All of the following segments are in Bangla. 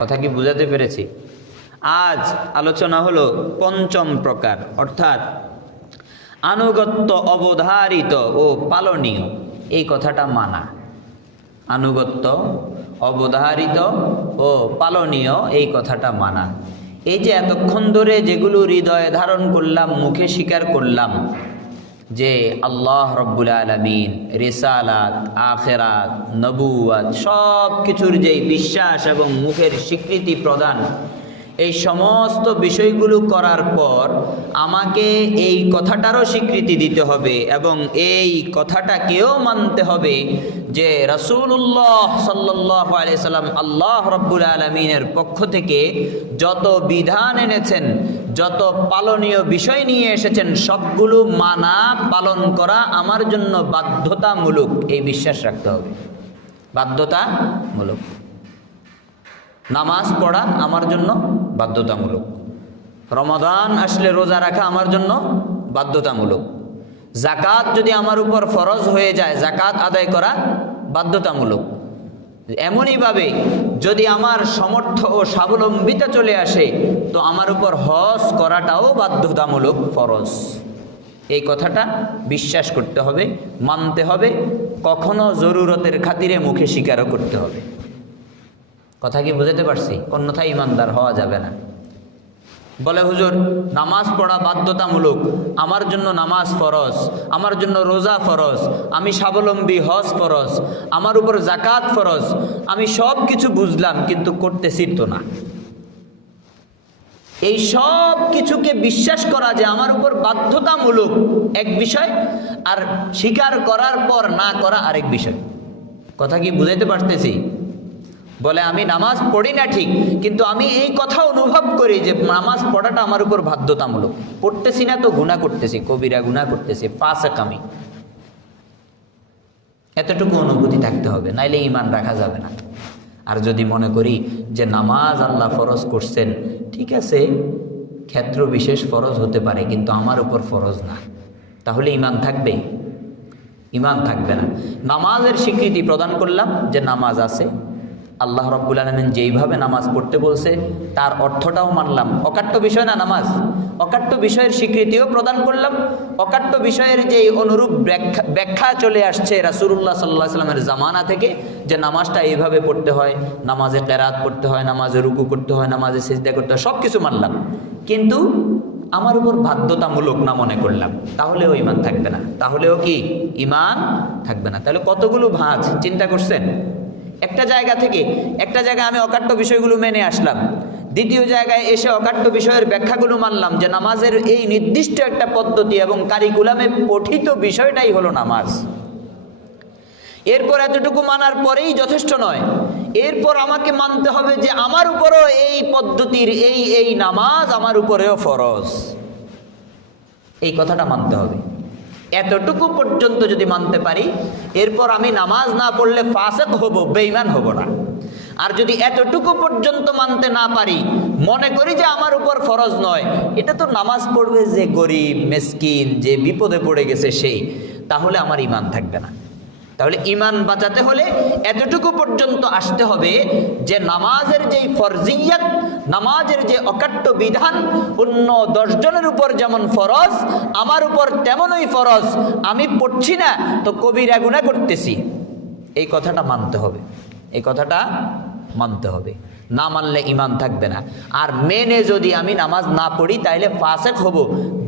কথা কি বুঝাতে পেরেছি? আজ আলোচনা হলো পঞ্চম প্রকার, অর্থাৎ আনুগত্য অবধারিত ও পালনীয়। এই কথাটা মানা, আনুগত্য অবধারিত ও পালনীয় এই কথাটা মানা। এই যে এতক্ষণ ধরে যেগুলো হৃদয়ে ধারণ করলাম, মুখে স্বীকার করলাম যে আল্লাহ রব্বুল আলামিন, রিসালাত, আখেরাত, নবুয়াত সব কিছুর যেই বিশ্বাস এবং মুখের স্বীকৃতি প্রদান, এই সমস্ত বিষয়গুলো করার পর আমাকে এই কথাটারও স্বীকৃতি দিতে হবে এবং এই কথাটাকেও মানতে হবে যে রাসূলুল্লাহ সাল্লাল্লাহু আলাইহি সাল্লাম আল্লাহ রব্বুল আলামিনের পক্ষ থেকে যত বিধান এনেছেন, যত পালনীয় বিষয় নিয়ে এসেছেন, সবগুলো মানা পালন করা আমার জন্য বাধ্যতামূলক। এই বিশ্বাস রাখতে হবে, বাধ্যতামূলক। নামাজ পড়া আমার জন্য বাধ্যতামূলক, রমাদান আসলে রোজা রাখা আমার জন্য বাধ্যতামূলক, যাকাত যদি আমার উপর ফরজ হয়ে যায় যাকাত আদায় করা বাধ্যতামূলক। এমনইভাবে যদি আমার সামর্থ্য ও স্বাবলম্বিতা চলে আসে তো আমার উপর হজ করাটাও বাধ্যতামূলক, ফরজ। এই কথাটা বিশ্বাস করতে হবে, মানতে হবে, কখনো জরুরতের খাতিরে মুখে স্বীকারও করতে হবে। কথা কি বুঝাতে পারছি? অন্যথায় ইমানদার হওয়া যাবে না। বলে হুজুর নামাজ পড়া বাধ্যতামূলক, আমার জন্য নামাজ ফরজ, আমার জন্য রোজা ফরজ, আমি স্বাবলম্বী, হজ ফরজ, আমার উপর যাকাত ফরজ, আমি সব কিছু বুঝলাম কিন্তু করতেছি তো না। এই সব কিছুকে বিশ্বাস করা যে আমার উপর বাধ্যতামূলক এক বিষয়, আর স্বীকার করার পর না করা আরেক বিষয়। কথা কি বুঝাইতে পারতেছি? বলে আমি নামাজ পড়ি না ঠিক, কিন্তু আমি এই কথা অনুভব করি যে নামাজ পড়াটা আমার উপর বাধ্যতামূলক। পড়তেছি না তো গুনাহ করতেছি, কবিরা গুনাহ করতেছি, ফাসিক আমি। এতটুকু অনুভূতি থাকতে হবে, নাইলে ঈমান রাখা যাবে না। আর যদি মনে করি যে নামাজ আল্লাহ ফরজ করছেন, ঠিক আছে, ক্ষেত্র বিশেষ ফরজ হতে পারে কিন্তু আমার উপর ফরজ না, তাহলে ঈমান থাকবে? ঈমান থাকবে না। নামাজের স্বীকৃতি প্রদান করলাম যে নামাজ আছে, আল্লাহ রাব্বুল আলামিন যেইভাবে নামাজ পড়তে বলছে তার অর্থটাও মানলাম। অকাট্য বিষয় না নামাজ, অকাট্য বিষয়ের স্বীকৃতিও প্রদান করলাম। অকাট্য বিষয়ের যে অনুরূপ ব্যাখ্যা চলে আসছে রাসূলুল্লাহ সাল্লাল্লাহু আলাইহি ওয়াসাল্লামের জামানা থেকে যে নামাজটা এইভাবে পড়তে হয়, নামাজে কেরাত পড়তে হয়, নামাজে রুকু করতে হয়, নামাজে সিজদা করতে হয়, সব কিছু মানলাম, কিন্তু আমার উপর বাধ্যতামূলক না মনে করলাম, তাহলেও ঈমান থাকবে না। তাহলেও কি ঈমান থাকবে না? তাহলে কতগুলো ভাঁজ চিন্তা করছেন? একটা জায়গা থেকে একটা জায়গায় আমি অকাট্য বিষয়গুলো মেনে আসলাম, দ্বিতীয় জায়গায় এসে অকাট্য বিষয়ের ব্যাখ্যাগুলো মানলাম যে নামাজের এই নির্দিষ্ট একটা পদ্ধতি এবং কারিকুলামে পঠিত বিষয়টাই হলো নামাজ। এরপর এতটুকু মানার পরেই যথেষ্ট নয়, এরপর আমাকে মানতে হবে যে আমার উপরও এই পদ্ধতির এই নামাজ আমার উপরেও ফরজ। এই কথাটা মানতে হবে। এতটুকু পর্যন্ত যদি মানতে পারি, এরপর আমি নামাজ না পড়লে ফাসিক হব, বেঈমান হব না। আর যদি এতটুকু পর্যন্ত মানতে না পারি, মনে করি যে আমার উপর ফরজ নয়, এটা তো নামাজ পড়বে যে গরিব মিসকিন, যে বিপদে পড়ে গেছে সেই, তাহলে আমার ঈমান থাকবে না। তাহলে ঈমান বাঁচাতে হলে এতটুকু পর্যন্ত আসতে হবে যে নামাজের যেই ফরজিয়াত, নামাজের যে অকাট্য বিধান অন্য 10 জনের উপর যেমন ফরজ, আমার উপর তেমনই ফরজ। আমি পড়ছি না তো কবিরা গুনাহ করতেছি, এই কথাটা মানতে হবে। এই কথাটা মানতে হবে, না মানলে ঈমান থাকবে না। আর মেনে যদি আমি নামাজ না পড়ি তাইলে ফাসিক হব,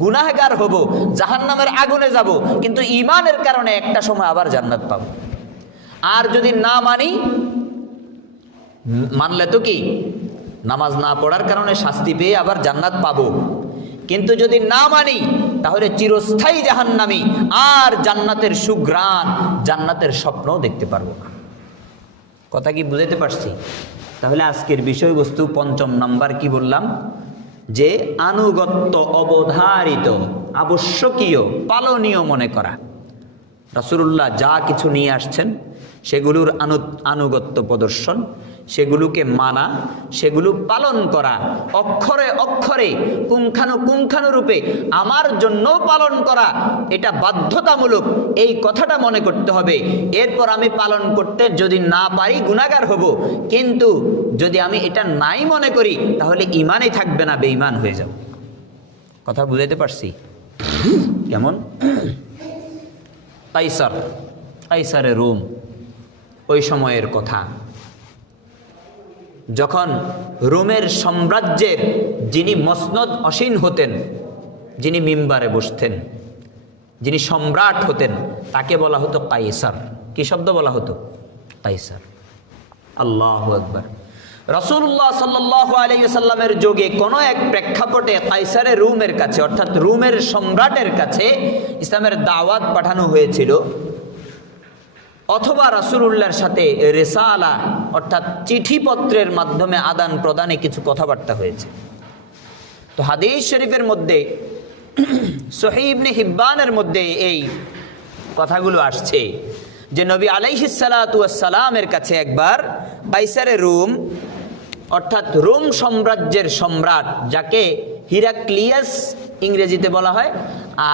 গুনাহগার হব, জাহান্নামের আগুনে যাব, কিন্তু ঈমানের কারণে একটা সময় আবার জান্নাত পাবো। আর যদি না মানি, মানলে তো কি নামাজ না পড়ার কারণে শাস্তি পেয়ে আবার জান্নাত পাবো, কিন্তু যদি না মানি তাহলে চিরস্থায়ী জাহান্নামী, আর জান্নাতের সুঘ্রাণ, জান্নাতের স্বপ্নও দেখতে পারবো না। কথা কি বুঝাইতে পারছি? তাহলে আজকের বিষয়বস্তু পঞ্চম নাম্বার কি বললাম? যে আনুগত্য অবধারিত, আবশ্যকীয়, পালনীয় মনে করা। রাসূলুল্লাহ যা কিছু নিয়ে আসছেন সেগুলোর আনুগত্য প্রদর্শন, সেগুলোকে মানা, সেগুলো পালন করা, অক্ষরে অক্ষরে পুঙ্খানুপুঙ্খানুরূপে আমার জন্য পালন করা, এটা বাধ্যতামূলক, এই কথাটা মনে করতে হবে। এরপর আমি পালন করতে যদি না পারি গুনাহগার হব, কিন্তু যদি আমি এটা নাই মনে করি তাহলে ইমানই থাকবে না, বেঈমান হয়ে যাব। কথা বুঝাইতে পারছি? কেমন? কাইসারে রোম, ওই সময়ের কথা, যখন রোমের সাম্রাজ্যের যিনি মসনদ আসীন হতেন, যিনি মিম্বারে বসতেন, যিনি সম্রাট হতেন, তাকে বলা হতো কাইসার। কি শব্দ বলা হতো? কাইসার। আল্লাহু আকবার। রাসূলুল্লাহ সাল্লাল্লাহু আলাইহি ওয়াসাল্লামের যুগে কোনো এক প্রেক্ষাপটে কাইসারে রোমের কাছে, অর্থাৎ রোমের সম্রাটের কাছে ইসলামের দাওয়াত পাঠানো হয়েছিল, অথবা রাসূলুল্লাহর সাথে রিসালা অর্থাৎ চিঠিপত্রের মাধ্যমে আদান প্রদানে কিছু কথাবার্তা হয়েছে। তো হাদিস শরীফের মধ্যে, সহিহ ইবনে হিব্বানের মধ্যে এই কথাগুলো আসছে যে নবী আলাইহিস সালাতু ওয়াস সালামের কাছে একবার কাইসারে রোম অর্থাৎ রোম সাম্রাজ্যের সম্রাট, যাকে হিরাক্লিয়াস ইংরেজিতে বলা হয়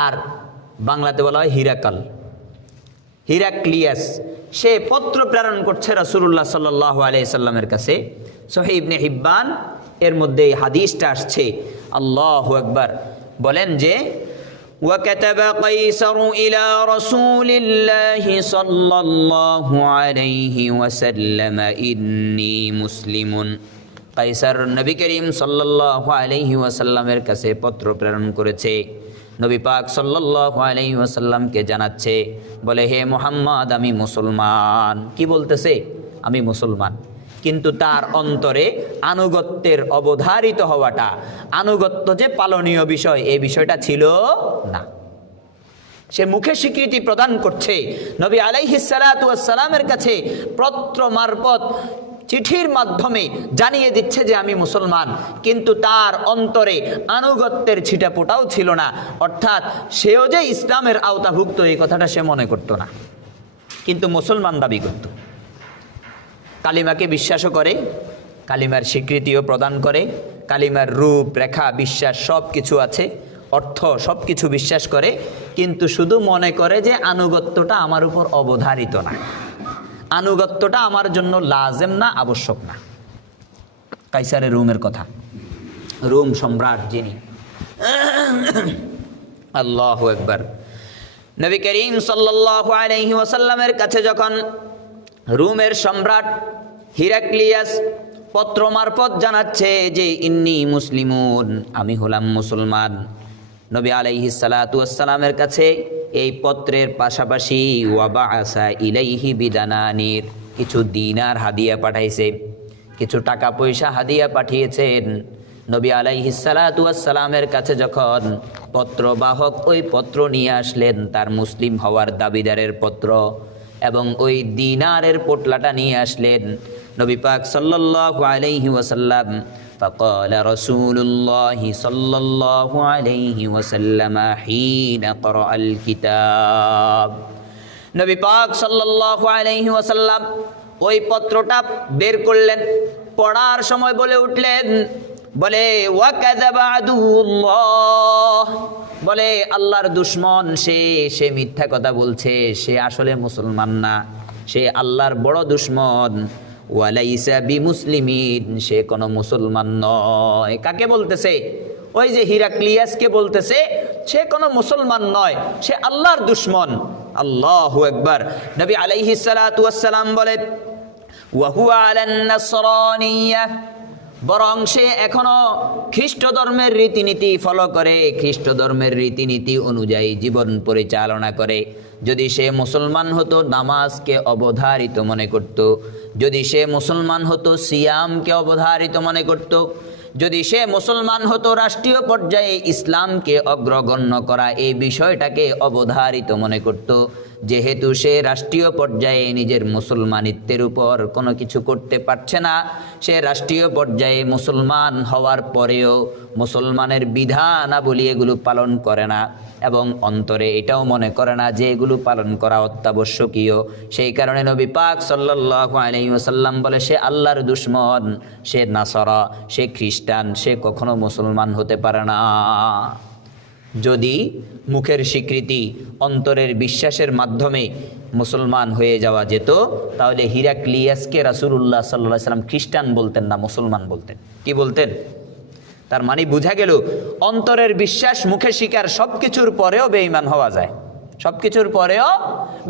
আর বাংলাতে বলা হয় হিরাকাল, হিরাক্লিয়াস, সে পত্র প্রেরণ করছে রাসূলুল্লাহ সাল্লাল্লাহু আলাইহি সাল্লামের কাছে। সহিহ ইবনে হিব্বান এর মধ্যে এই হাদিসটা আসছে। আল্লাহু আকবার। বলেন যে وكتب قيصر إلى رسول الله صلى الله عليه وسلم إني مسلم। কাইসার নবী করিম সাল্লাল্লাহু আলাইহি ওয়াসাল্লামের কাছে পত্র প্রেরণ করেছে। নবী পাক সাল্লাল্লাহু আলাইহি ওয়াসাল্লামকে জানাচ্ছে, বলে হে মুহাম্মদ আমি মুসলমান। কি বলতেছে? আমি মুসলমান। কিন্তু তার অন্তরে আনুগত্যের অবধারিত হওয়াটা, আনুগত্য যে পালনীয় বিষয়, এই বিষয়টা ছিল না। সে মুখে স্বীকৃতি প্রদান করছে, নবী আলাইহিস সালাতু ওয়াস সালামের কাছে পত্র মারফত চিঠির মাধ্যমে জানিয়ে দিচ্ছে যে আমি মুসলমান, কিন্তু তার অন্তরে আনুগত্যের ছিটাফোঁটাও ছিল না। অর্থাৎ সেও যে ইসলামের আওতাভুক্ত এই কথাটা সে মনে করতো না, কিন্তু মুসলমান দাবি করত। কালিমাকে বিশ্বাসও করে, কালিমার স্বীকৃতিও প্রদান করে, কালিমার রূপ রেখা বিশ্বাস সব কিছু আছে, অর্থ সব কিছু বিশ্বাস করে, কিন্তু শুধু মনে করে যে আনুগত্যটা আমার উপর অবধারিত না, আনুগত্যটা আমার জন্য লাজেম না, আবশ্যক না। কাইসারে রোমের কথা, রোম সম্রাট যিনি। আল্লাহু আকবার। নবী করিম সাল্লাল্লাহু আলাইহি ওয়াসাল্লামের কাছে যখন রোমের সম্রাট হিরাক্লিয়াস পত্র মারফত জানাচ্ছে যে ইন্নী মুসলিমুন, আমি হলাম মুসলমান, নবী আলাইহিস সালাতু ওয়াস সালামের কাছে এই পত্রের পাশাপাশি ওয়াবাআসা ইলাইহি বিদানানির, কিছু দিনার হাদিয়া পাঠাইছে, কিছু টাকা পয়সা হাদিয়া পাঠিয়েছেন। নবী আলাইহিস সালাতু ওয়াস সালামের কাছে যখন পত্রবাহক ওই পত্র নিয়ে আসলেন, তার মুসলিম হওয়ার দাবিদারের পত্র, এবং ওই দিনারের পোটলাটা নিয়ে আসলেন, নবী পাক সাল্লাল্লাহু আলাইহি ওয়াসাল্লাম فقال رسول الله صلى الله عليه وسلم حين قرأ الكتاب, নবী পাক সাল্লাল্লাহু আলাইহি ওয়াসাল্লাম ওই পত্রটা বের করলেন, পড়ার সময় বলে উঠলেন, বলে ওয়াকাযাবা আদুউল্লাহ, বলে আল্লাহর দুশমন সে মিথ্যা কথা বলছে, সে আসলে মুসলমান না, সে আল্লাহর বড় দুশমন। ওয়ালাইসা বিমুসলিমিন, সে কোনো মুসলমান নয়। কাকে বলতেছে? ওই যে হিরাক্লিয়াসকে বলতেছে সে কোনো মুসলমান নয়, সে আল্লাহর দুশমন। আল্লাহু আকবার। নবী আলাইহিস সালাতু ওয়াস সালাম বলে ওয়া হুয়া আলান নাসরানিয়্যাহ, বরং সে এখনো খ্রিস্ট ধর্মের রীতিনীতি ফলো করে, খ্রিস্ট ধর্মের রীতিনীতি অনুযায়ী জীবন পরিচালনা করে। যদি সে মুসলমান হতো নামাজকে অবধারিত মনে করত, যদি সে মুসলমান হতো সিয়ামকে অবধারিত মনে করত, যদি সে মুসলমান হতো রাষ্ট্রীয় পর্যায়ে ইসলামকে অগ্রগণ্য করা এই বিষয়টাকে অবধারিত মনে করত। যেহেতু সে রাষ্ট্রীয় পর্যায়ে নিজের মুসলমানিত্বের উপর কোনো কিছু করতে পারছে না, সে রাষ্ট্রীয় পর্যায়ে মুসলমান হওয়ার পরেও মুসলমানের বিধানাবলী এগুলো পালন করে না, এবং অন্তরে এটাও মনে করে না যে এগুলো পালন করা অত্যাবশ্যকীয়। সেই কারণে নবী পাক সাল্লাল্লাহু আলাইহি ওয়াসাল্লাম বলে, সে আল্লাহর দুশমন, সে নাসারা, সে খ্রিস্টান, সে কখনো মুসলমান হতে পারে না। যদি মুখের স্বীকৃতি, অন্তরের বিশ্বাসের মাধ্যমে মুসলমান হয়ে যাওয়া যেত, তাহলে হিরাক্লিয়াসকে রাসূলুল্লাহ সাল্লাল্লাহু আলাইহি ওয়াসাল্লাম খ্রিস্টান বলতেন না, মুসলমান বলতেন। কি বলতেন? তার মানে বোঝা গেল অন্তরের বিশ্বাস, মুখে স্বীকার, সব কিছুর পরেও বেঈমান হওয়া যায়। সব কিছুর পরেও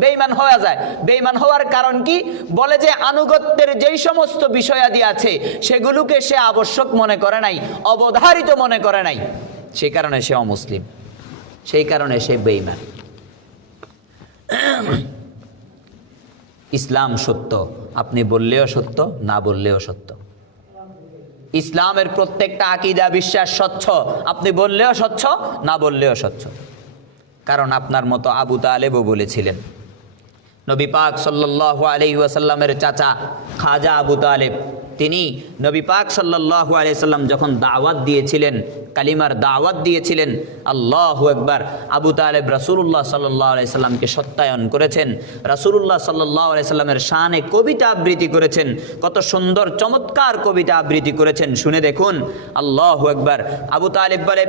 বেঈমান হওয়া যায়। বেঈমান হওয়ার কারণ কি? বলে যে আনুগত্যের যেই সমস্ত বিষয়াদি আছে সেগুলোকে সে আবশ্যক মনে করে নাই, অবধারিত মনে করে নাই, সেই কারণে সে অমুসলিম, সেই কারণে সে বেঈমান। ইসলাম সত্য, আপনি বললেও সত্য, না বললেও সত্য। ইসলামের প্রত্যেকটা আকীদা, বিশ্বাস স্বচ্ছ, আপনি বললেও স্বচ্ছ, না বললেও স্বচ্ছ। কারণ আপনার মতো আবু তালেবও বলেছিলেন। নবী পাক সাল্লাল্লাহু আলাইহি ওয়াসাল্লামের চাচা খাজা আবু তালেব, তিনি নবী পাক সাল্লাল্লাহু আলাইহি ওয়াসাল্লাম যখন দাওয়াত দিয়েছিলেন, কালিমার দাওয়াত দিয়েছিলেন, আল্লাহু আকবার, আবু তালেব রাসূলুল্লাহ সাল্লাল্লাহু আলাইহি ওয়াসাল্লামকে সত্যায়ন করেছেন। রাসূলুল্লাহ সাল্লাল্লাহু আলাইহি ওয়াসাল্লামের শানে কবিতা আবৃত্তি করেছেন। কত সুন্দর চমৎকার কবিতা আবৃত্তি করেছেন, শুনে দেখুন। আল্লাহু আকবার। আবু তালেব বলে,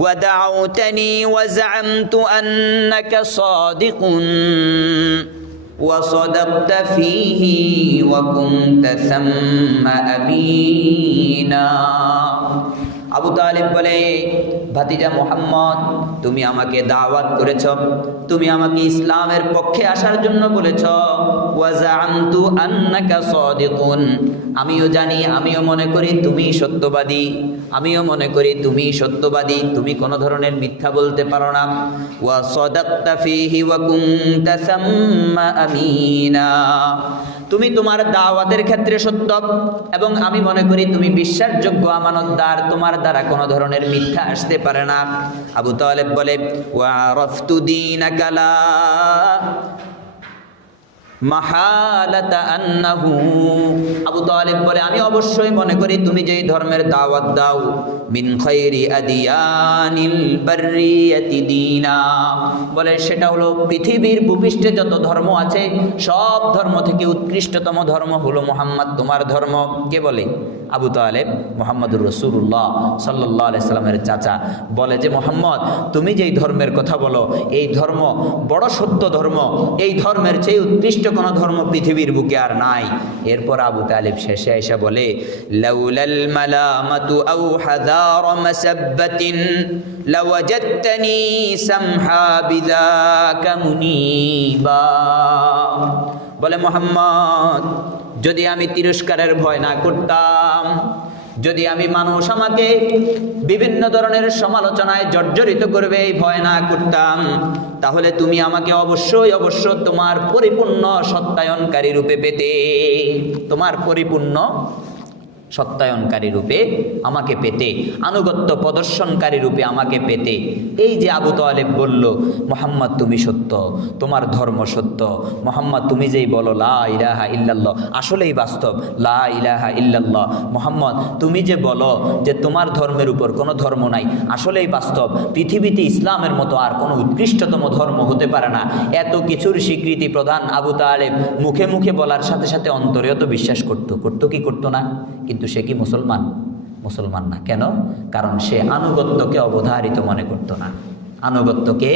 ওয়াদাউতানি ওয়াজআমতু আন্নাকা সাদিকুন وصدقت فيه وكنت ثم أمينا। আবু তালিব বলে, ভাতিজা মুহাম্মদ, তুমি আমাকে দাওয়াত করেছ, তুমি আমাকে ইসলামের পক্ষে আসার জন্য বলেছ। ওয়াজামতু আন্নাকা সাদিকুন, আমিও জানি, আমিও মনে করি তুমি সত্যবাদী, আমিও মনে করি তুমি সত্যবাদী, তুমি কোনো ধরনের মিথ্যা বলতে পারো না। ওয়া সাদাকতা ফীহি ওয়া কুনতা সাম্মা আমিনা, তুমি তোমার দাওয়াতের ক্ষেত্রে সত্য এবং আমি মনে করি তুমি বিশ্বাসযোগ্য, আমানতদার, তোমার দ্বারা কোনো ধরনের মিথ্যা আসতে পারে না। আবু তালেব বলে, ওয়া আরাফতু দীনাকা লা মাহালাতা আন্নাহু, আবু তালেব বলে, আমি অবশ্যই মনে করি তুমি যেই ধর্মের দাওয়াত দাও, মিন খায়রি আদিয়ানিল বাররিয়াতি দীনা, বলে সেটা হলো পৃথিবীর ভূপৃষ্ঠে যত ধর্ম আছে সব ধর্ম থেকে উৎকৃষ্টতম ধর্ম হলো মুহাম্মদ তোমার ধর্ম। কে বলে? আবু তালেব, মুহাম্মদুর রাসূলুল্লাহ সাল্লাল্লাহু আলাইহি সাল্লামের চাচা, বলে যে মুহাম্মদ তুমি যেই ধর্মের কথা বলো এই ধর্ম বড় সত্য ধর্ম, এই ধর্মের চেয়ে উৎকৃষ্ট কোনো ধর্ম পৃথিবীর বুকে আর নাই। এরপর আবু তালেব শেষে এসে বলে, লাউলাল মালামাতু আও হাযার মাসাব্বাতিন লাওয়াজাদতানি সামহা বিযাকা মুনিবা, বলে মুহাম্মদ যদি আমি তিরস্কারের ভয় না করতাম, যদি আমি মানুষ আমাকে বিভিন্ন ধরনের সমালোচনায় জর্জরিত করবে এই ভয় না করতাম, তাহলে তুমি আমাকে অবশ্যই তোমার পরিপূর্ণ সত্যায়নকারী রূপে পেতে, তোমার পরিপূর্ণ সত্যায়নকারী রূপে আমাকে পেতে, আনুগত্য প্রদর্শনকারী রূপে আমাকে পেতে। এই যে আবু তালেব বলল, মুহাম্মদ তুমি সত্য, তোমার ধর্ম সত্য, মুহাম্মদ তুমি যেই বলো লা ইলাহা ইল্লাল্লাহ, আসলেই বাস্তব লা ইলাহা ইল্লাল্লাহ। মুহাম্মদ তুমি যে বলো যে তোমার ধর্মের উপর কোনো ধর্ম নাই, আসলেই বাস্তব, পৃথিবীতে ইসলামের মতো আর কোনো উৎকৃষ্টতম ধর্ম হতে পারে না। এত কিছুর স্বীকৃতি প্রদান আবু তালেব মুখে মুখে বলার সাথে সাথে অন্তরেও তো বিশ্বাস করতো কি করতো না? কিন্তু সে কি মুসলমান? মুসলমান না। কেন? কারণ সে আনুগত্যকে অবধারিত মনে করতো না, আনুগত্যকে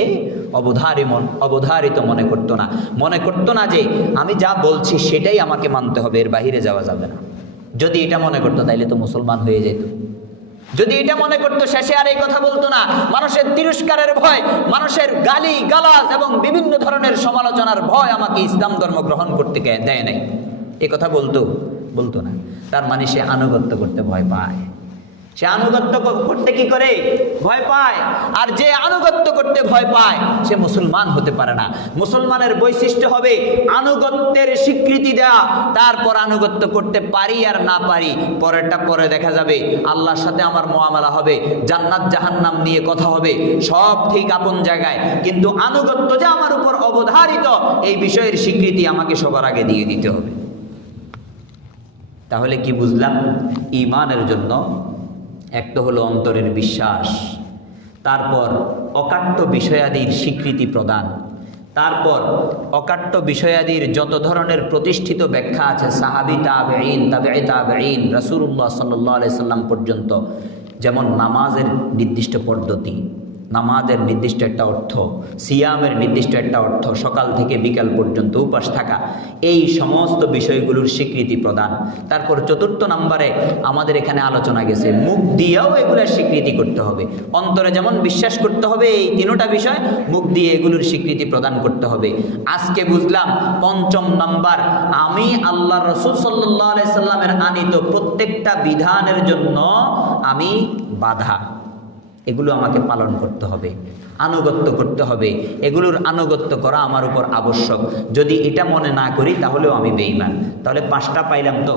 অবধারিত মনে করতো না, মনে করতো না যে আমি যা বলছি সেটাই আমাকে মানতে হবে, এর বাহিরে যাওয়া যাবে না। যদি এটা মনে করতো তাইলে তো মুসলমান হয়ে যেত। যদি এটা মনে করতো শেষে আর এই কথা বলতো না। মানুষের তিরস্কারের ভয়, মানুষের গালি গালাজ এবং বিভিন্ন ধরনের সমালোচনার ভয় আমাকে ইসলাম ধর্ম গ্রহণ করতে দেয় নাই, এ কথা বলতো না। তার মানে সে আনুগত্য করতে ভয় পায়, সে আনুগত্য করতে কি করে? ভয় পায়। আর যে আনুগত্য করতে ভয় পায় সে মুসলমান হতে পারে না। মুসলমানের বৈশিষ্ট্য হবে আনুগত্যের স্বীকৃতি দেওয়া, তারপর আনুগত্য করতে পারি আর না পারি পরেরটা পরে দেখা যাবে। আল্লাহর সাথে আমার মুআমালা হবে, জান্নাত জাহান্নাম নিয়ে কথা হবে, সব ঠিক আপন জায়গায়, কিন্তু আনুগত্য যে আমার উপর অবধারিত এই বিষয়ের স্বীকৃতি আমাকে সবার আগে দিয়ে দিতে হবে। তাহলে কি বুঝলাম? ঈমানের জন্য এক তো হলো অন্তরের বিশ্বাস, তারপর অকাট্য বিষয়াদির স্বীকৃতি প্রদান, তারপর অকাট্য বিষয়াদির যত ধরনের প্রতিষ্ঠিত ব্যাখ্যা আছে সাহাবী তাবেঈন তাবেঈ তাবেঈন রাসূলুল্লাহ সাল্লাল্লাহু আলাইহি সাল্লাম পর্যন্ত, যেমন নামাজের নির্দিষ্ট পদ্ধতি, নামাজের নির্দিষ্ট একটা অর্থ, সিয়ামের নির্দিষ্ট একটা অর্থ, সকাল থেকে বিকাল পর্যন্ত উপাস থাকা, এই সমস্ত বিষয়গুলোর স্বীকৃতি প্রদান। তারপর চতুর্থ নম্বরে আমাদের এখানে আলোচনা গেছে মুখ দিয়েও এগুলোর স্বীকৃতি করতে হবে। অন্তরে যেমন বিশ্বাস করতে হবে এই তিনটা বিষয়, মুখ দিয়ে এগুলোর স্বীকৃতি প্রদান করতে হবে। আজকে বুঝলাম পঞ্চম নাম্বার, আমি আল্লাহর রাসূল সাল্লাল্লাহু আলাইহি সাল্লামের আনিত প্রত্যেকটা বিধানের জন্য আমি বাধা, এগুলো আমাকে পালন করতে হবে, আনুগত্য করতে হবে, এগুলোর আনুগত্য করা আমার উপর আবশ্যক। যদি এটা মনে না করি তাহলেও আমি বেঈমান। তাহলে 5টা পাইলাম তো।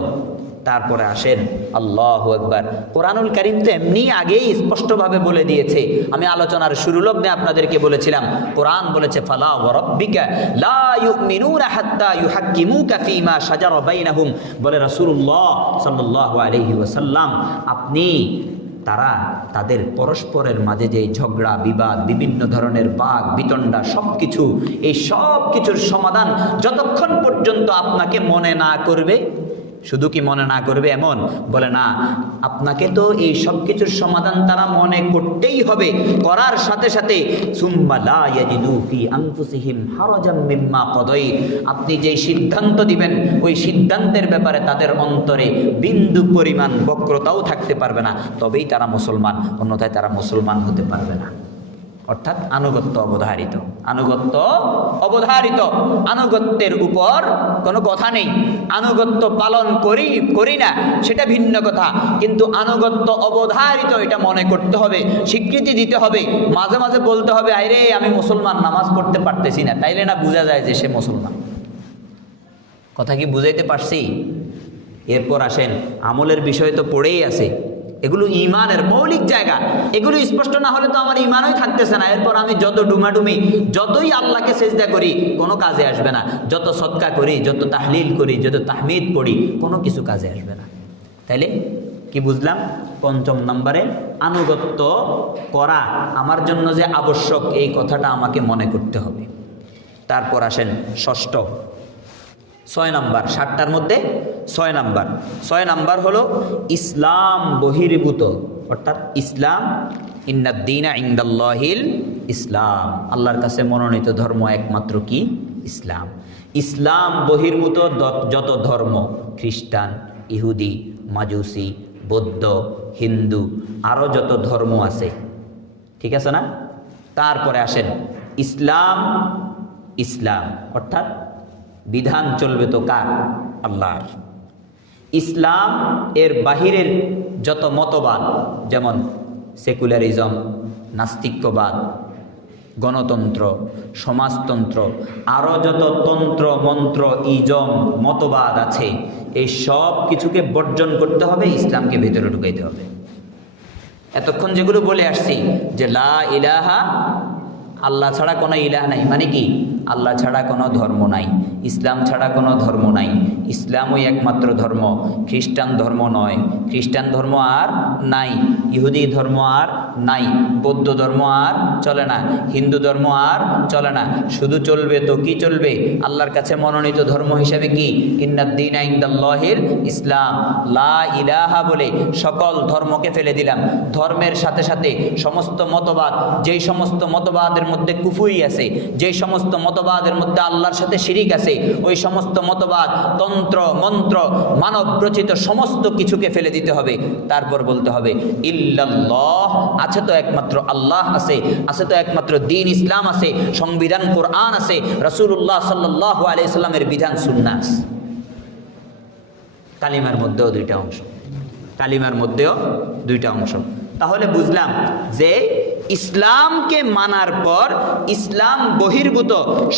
তারপরে আসেন আল্লাহু আকবার। কোরআনুল কারীম তো এমনি আগেই স্পষ্টভাবে বলে দিয়েছে। আমি আলোচনার শুরু লগ্নে আপনাদেরকে বলেছিলাম, কোরআন বলেছে ফালা ওয়া রাব্বিকা লা ইউমিনুনা হাত্তা ইউহাক্কিমুকা ফীমা শাজারা বাইনাহুম। বলে রাসূলুল্লাহ সাল্লাল্লাহু আলাইহি ওয়াসাল্লাম, আপনি তারা তাদের পরস্পরের মাঝে যে ঝগড়া বিবাদ, বিভিন্ন ধরনের বাগ বিতণ্ডা, সব কিছু, এই সব কিছুর সমাধান যতক্ষণ পর্যন্ত আপনাকে মনে না করবে, শুধু কি মনে না করবে এমন, বলে না, আপনাকে তো এই সব কিছুর সমাধান তারা মনে করতেই হবে। করার সাথে সাথে সুম্মা লা ইয়াজিদু ফি আনফুসিহিম হারাজাম মিম্মা কদাইত, আপনি যে সিদ্ধান্ত দিবেন ওই সিদ্ধান্তের ব্যাপারে তাদের অন্তরে বিন্দু পরিমাণ বক্রতাও থাকতে পারবে না, তবেই তারা মুসলমান, অন্যথায় তারা মুসলমান হতে পারবে না। অর্থাৎ আনুগত্য অবধারিত, আনুগত্য অবধারিত। আনুগত্যের উপর কোনো কথা নেই। আনুগত্য পালন করি না সেটা ভিন্ন কথা, কিন্তু আনুগত্য অবধারিত এটা মনে করতে হবে, স্বীকৃতি দিতে হবে। মাঝে মাঝে বলতে হবে, আরে আমি মুসলমান, নামাজ পড়তে পারতেছি না, তাইলে না বোঝা যায় যে সে মুসলমান। কথা কি বুঝাইতে পারছি? এরপর আসেন আমলের বিষয় তো পড়েই আছে, এগুলো ইমানের মৌলিক জায়গা। এগুলো স্পষ্ট না হলে তো আমার ইমানই থাকতেছে না। এরপর আমি যত ডুমাডুমি, যতই আল্লাহকে সেজদা করি, কোনো কাজে আসবে না। যত সদকা করি, যত তাহলিল করি, যত তাহমিদ পড়ি, কোনো কিছু কাজে আসবে না। তাইলে কি বুঝলাম? পঞ্চম নম্বরে আনুগত্য করা আমার জন্য যে আবশ্যক, এই কথাটা আমাকে মনে করতে হবে। তারপর আসেন ষষ্ঠ, 6 নাম্বার, 7টার মধ্যে 6 নাম্বার হলো ইসলাম বহির্ভূত, অর্থাৎ ইসলাম, ইন্নাদ-দীনা ইনদাল্লাহিল ইসলাম, আল্লাহর কাছে মনোনীত ধর্ম একমাত্র কি? ইসলাম। ইসলাম বহির্ভূত যত ধর্ম, খ্রিস্টান, ইহুদি, মাজুসি, বৌদ্ধ, হিন্দু, আরও যত ধর্ম আছে, ঠিক আছে না? তারপরে আসেন ইসলাম, ইসলাম অর্থাৎ বিধান চলবে তো কার? আল্লাহর। ইসলাম এর বাহিরের যত মতবাদ, যেমন সেকুলারিজম, নাস্তিক্যবাদ, গণতন্ত্র, সমাজতন্ত্র, আরও যত তন্ত্র মন্ত্র ইজম মতবাদ আছে, এই সব কিছুকে বর্জন করতে হবে, ইসলামকে ভেতরে ঢুকাইতে হবে। এতক্ষণ যেগুলো বলে আসছি যে লা ইলাহা, আল্লাহ ছাড়া কোনো ইলাহ নাই, মানে কি? আল্লাহ ছাড়া কোনো ধর্ম নাই, ইসলাম ছাড়া কোনো ধর্ম নাই, ইসলামই একমাত্র ধর্ম, খ্রিস্টান ধর্ম নয়, খ্রিস্টান ধর্ম আর নাই, ইহুদি ধর্ম আর নাই, বৌদ্ধ ধর্ম আর চলে না, হিন্দু ধর্ম আর চলে না। শুধু চলবে তো কি চলবে? আল্লাহর কাছে মনোনীত ধর্ম হিসাবে কি? ইন্নাদ-দীনা ইনদাল্লাহিল ইসলাম। লা ইলাহা বলে সকল ধর্মকে ফেলে দিলাম। ধর্মের সাথে সাথে সমস্ত মতবাদ, যেই সমস্ত মতবাদের মধ্যে কুফরি আছে, যেই সমস্ত মতবাদের মধ্যে আল্লাহর সাথে শিরিক আছে, ওই সমস্ত মতবাদ, তন্ত্র মন্ত্র, মানব রচিত সমস্ত কিছুকে ফেলে দিতে হবে। তারপর বলতে হবে ইল্লাল্লাহ, আছে তো একমাত্র আল্লাহ আছে, আছে তো একমাত্র দ্বীন ইসলাম আছে, সংবিধান কোরআন আছে, রাসূলুল্লাহ সাল্লাল্লাহু আলাইহি সাল্লামের বিধান সুন্নাহ। কালিমার মধ্যেও দুইটা অংশ, কালিমার মধ্যেও দুইটা অংশ। তাহলে বুঝলাম যে ইসলামকে মানার পর ইসলাম বহির্ভূত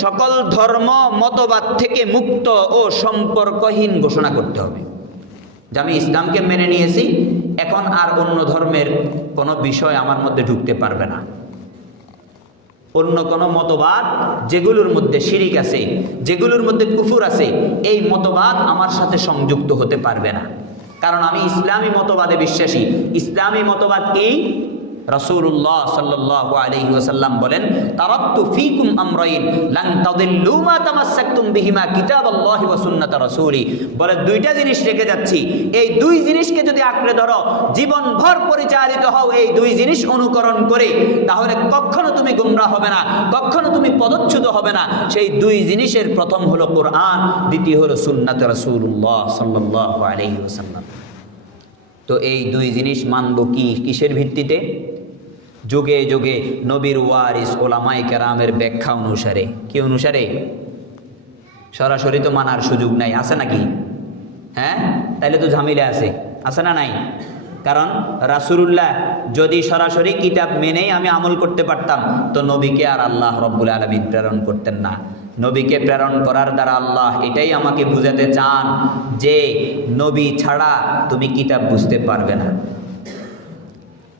সকল ধর্ম মতবাদ থেকে মুক্ত ও সম্পর্কহীন ঘোষণা করতে হবে যে আমি ইসলামকে মেনে নিয়েছি, এখন আর অন্য ধর্মের কোনো বিষয় আমার মধ্যে ঢুকতে পারবে না। অন্য কোনো মতবাদ যেগুলোর মধ্যে শিরিক আছে, যেগুলোর মধ্যে কুফর আছে, এই মতবাদ আমার সাথে সংযুক্ত হতে পারবে না, কারণ আমি ইসলামী মতবাদে বিশ্বাসী। ইসলামী মতবাদ কি? রাসূলুল্লাহ সাল্লাল্লাহু আলাইহি ওয়াসাল্লাম বলেন, তারাকতু ফীকুম আমরাইন লান তাদিল্লু মা তামাসসাকতুম বিহিমা কিতাবাল্লাহি ওয়া সুন্নাত রাসূলি। বলে দুইটা জিনিস রেখে যাচ্ছি, এই দুই জিনিসকে যদি আঁকড়ে ধরো, জীবনভর পরিচালিত হও এই দুই জিনিস অনুকরণ করে, তাহলে কখনো তুমি গোমরাহ হবে না, কখনো তুমি পদচ্যুত হবে না। সেই দুই জিনিসের প্রথম হলো কোরআন, দ্বিতীয় হলো সুন্নাত রাসূলুল্লাহ সাল্লাল্লাহু আলাইহি ওয়াসাল্লাম। তো এই দুই জিনিস মানব কিসের ভিত্তিতে? যুগে যুগে নবীর ওয়ারিস ওলামায়ে কেরামের ব্যাখ্যা অনুসারে। কি অনুসারে? সরাসরি তো মানার সুযোগ নাই, আছে নাকি? হ্যাঁ, তাইলে তো ঝামেলা আছে না নাই? কারণ রাসূলুল্লাহ যদি সরাসরি কিতাব মেনেই আমি আমল করতে পারতাম, তো নবীকে আর আল্লাহ রব্বুল আলামিন প্রেরণ করতেন না। নবীকে প্রেরণ করার দ্বারা আল্লাহ এটাই আমাকে বুঝাতে চান যে নবী ছাড়া তুমি কিতাব বুঝতে পারবে না।